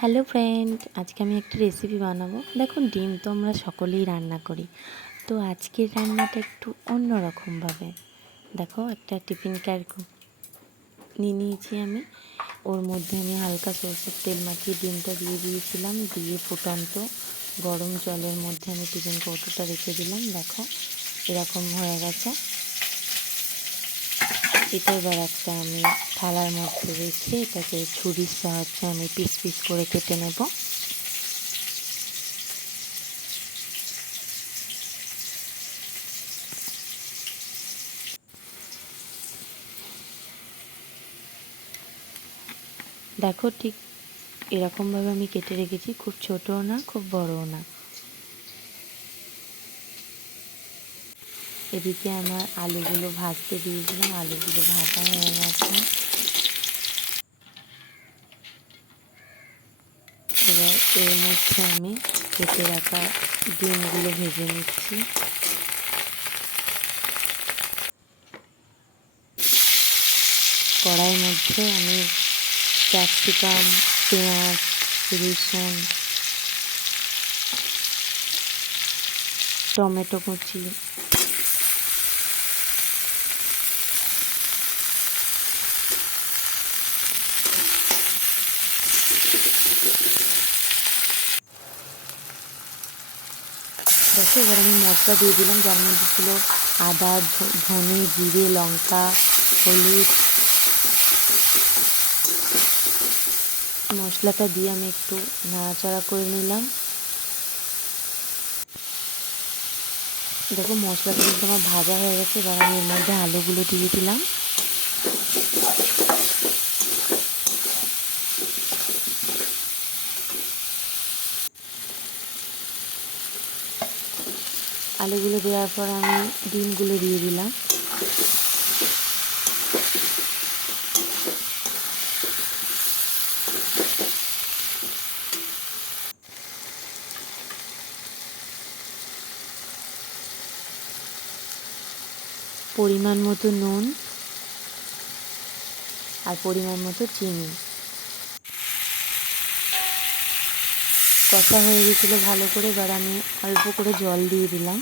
Hello friend, আজকে আমি একটা রেসিপি বানাবো। দেখুন, ডিম তো আমরা সকলেই রান্না করি, তো আজকের রান্নাটা একটু অন্য রকমভাবে। দেখো, একটা টিফিন ক্যারি নিয়ে নিয়েছি আমি। ওর মধ্যে আমি হালকা সরষের তেল মাখিয়ে ডিমটা দিয়ে দিয়েছিলাম, দিয়ে ফুটন্ত গরম জলের মধ্যে আমি টিফিন কৌটোটা রেখে দিলাম। দেখো, এরকম হয়ে গেছে। এটা এবার একটা আমি থালার মধ্যে রেখে এটাকে ছুরির সাহায্যে আমি পিস পিস করে কেটে নেব। দেখো, ঠিক এরকমভাবে আমি কেটে রেখেছি, খুব ছোটও না খুব বড়ও না। এদিকে আমার আলুগুলো ভাজতে দিয়েছিলাম, আলুগুলো ভাজা হয়ে গেছে। এবার এর মধ্যে আমি কেটে রাখা ডিমগুলো ভেজে নিচ্ছি। কড়াইয়ের মধ্যে আমি ক্যাপসিকাম, পেঁয়াজ, রসুন, টমেটো কুচি, দেখো এবার আমি মশলা দিয়ে দিলাম, যার মধ্যে ছিল আদা, ধনে, জিরে, লঙ্কা, হলুদ। মশলাটা দিয়ে আমি একটু নাড়াচাড়া করে নিলাম। দেখো, মশলাটা কিন্তু আমার ভাজা হয়ে গেছে। এবার আমি এর মধ্যে আলুগুলো দিয়ে দিলাম। আলুগুলো দেওয়ার পর আমি ডিমগুলো দিয়ে দিলাম। পরিমাণ মতো নুন আর পরিমাণ মতো চিনি। কষা হয়ে গেছিলো ভালো করে। এবার আমি অল্প করে জল দিয়ে দিলাম।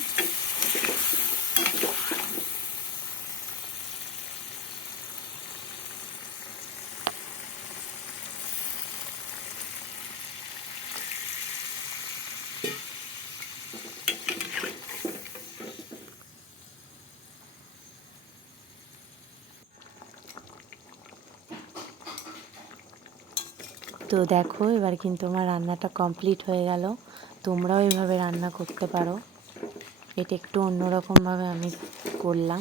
তো দেখো, এবার কিন্তু আমার রান্নাটা কমপ্লিট হয়ে গেল। তোমরাও এভাবে রান্না করতে পারো। এটা একটু অন্যরকমভাবে আমি করলাম।